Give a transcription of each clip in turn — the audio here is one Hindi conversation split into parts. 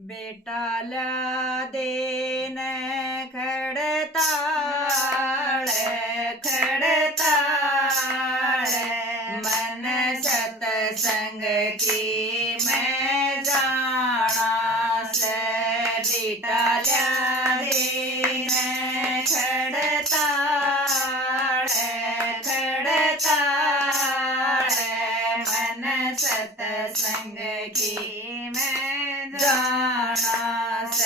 बेटाला देन खडताळ खडताळ मन सतसंग की मैं जाणास बेटाल्या देन खडताळ खडताळ मन सतसंग की मैं जाणास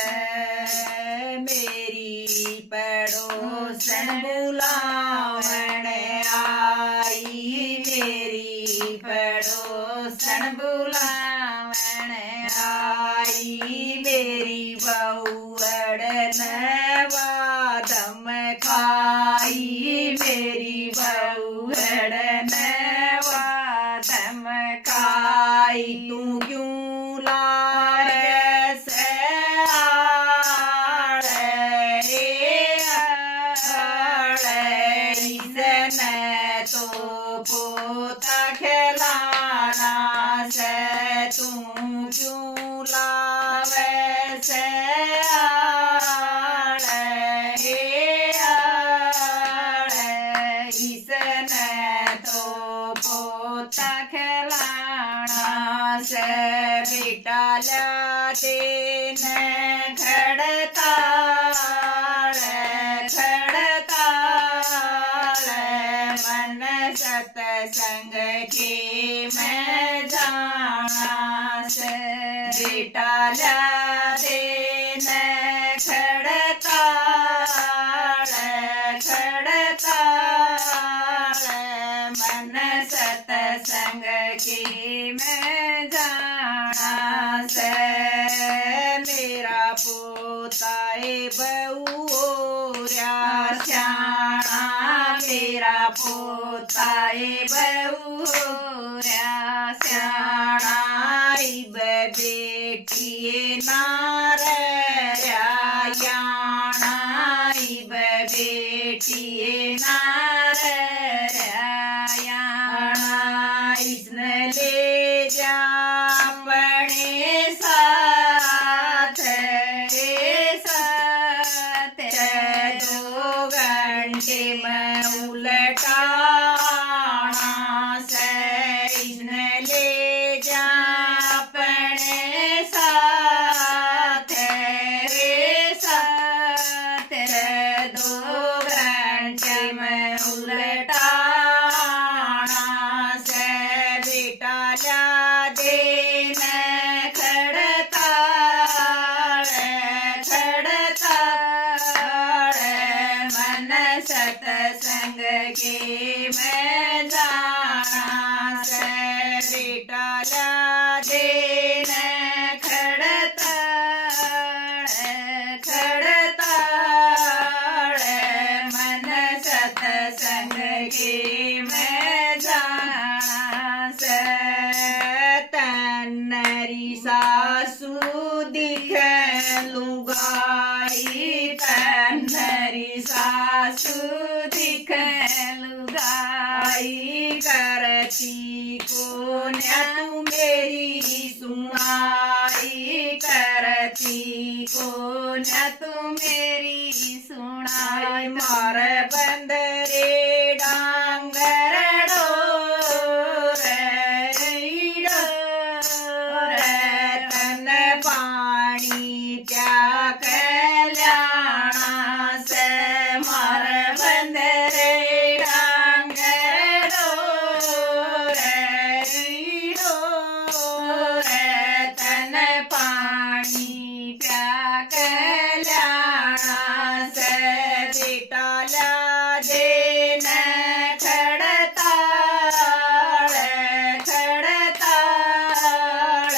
मेरी पड़ोसन बुलावण आई मेरी पड़ोसन बुलावण आई मेरी बहुअड़न वादम खाई मेरी बहुअड़न वादम खाई तू क्यों पोता खिलाना से तू क्यों लावे से इसने तो पोता खिलाना से बिटाला देन खड़ताल खड़ताल मन सतसंग की मैं जाणास बिटाला देन खड़ताल खड़ताल मन सतसंग की मैं जाणास मेरा पोताए बहुऱ्या श्याणा मेरा पोताए बहुऱ्या श्याणा इब बेटिए नारया याणा इब बेटिए नारया याणा इसने ले जा अपने साथ दो घंटे में उलटाना से इसने ले जा अपने साथ दो घंटे में उलटाना से बिटाला देन खड़ताल खड़ताल मन सतसंग की मैं जाणास बिटाला देन खड़ताल खड़ताल मन सतसंग की मैं जाणास तन्नरी सासू दिख लुगाई तन्नरी सासू दिख लुगाई करती को न तू मेरी सुनाई करती को न तू मेरी सुनाई मार बंदरे डांगर डोर तन पानी क्या कल्याणा से मार बंदरे डांगर डोर तन पानी क्या कल्याणा से बिटाला देन खड़ताल खड़ताल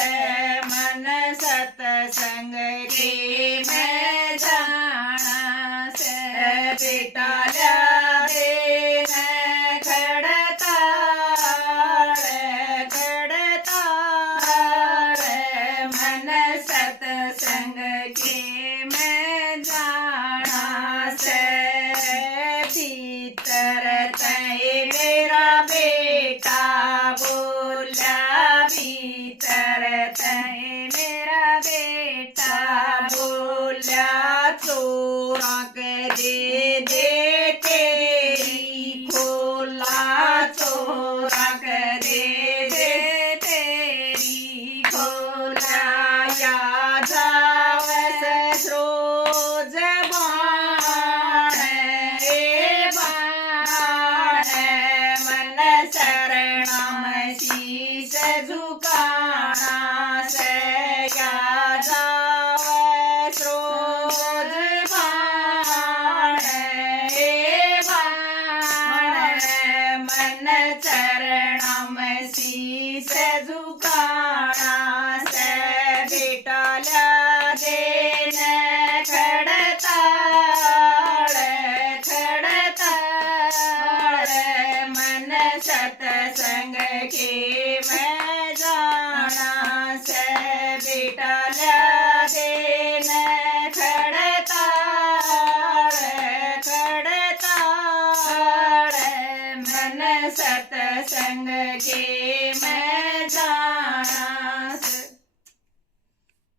मन सतसंग की मैं जाणास बिटाला देन खड़ताल खड़ताल मन सतसंग की मैं जाणास भीतर तय मेरा बेटा बोला भीतर तय मेरा बेटा चौक दे दे तेरी खोला चोरक दे दे तेरी खोला या जावस रोज बाण रे बाण मन शरणम शीस झुकाना से या जावस रोज बाण रे बाण मन चरणम शीस झुकाना से विठ्ठला देन खडताळ खडताळ मन सतसंग के मैं जाना से विठ्ठला देन खडताळ खडताळ मन सतसंग के मैं